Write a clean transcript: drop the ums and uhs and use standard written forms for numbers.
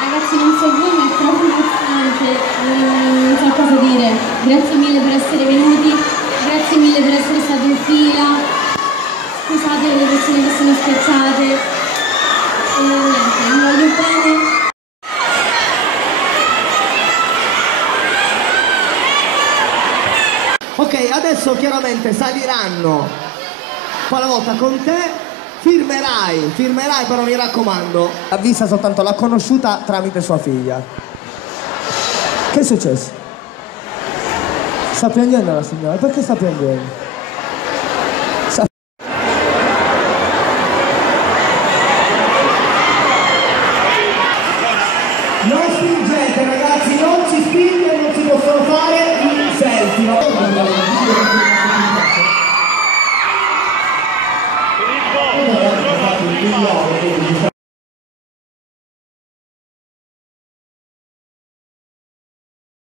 Ragazzi, non so voi, ma è proprio emozionante, non so cosa dire. Grazie mille per essere venuti, grazie mille per essere stati in fila. Scusate le persone che sono schiacciate. E niente, vi voglio bene. Ok, adesso chiaramente saliranno. Poi una volta con te firmerai, però mi raccomando. Ha vista soltanto, l'ha conosciuta tramite sua figlia. Che è successo? Sta piangendo la signora, perché sta piangendo? Non spingete ragazzi, non si spinge, non si possono fare i selfie. No?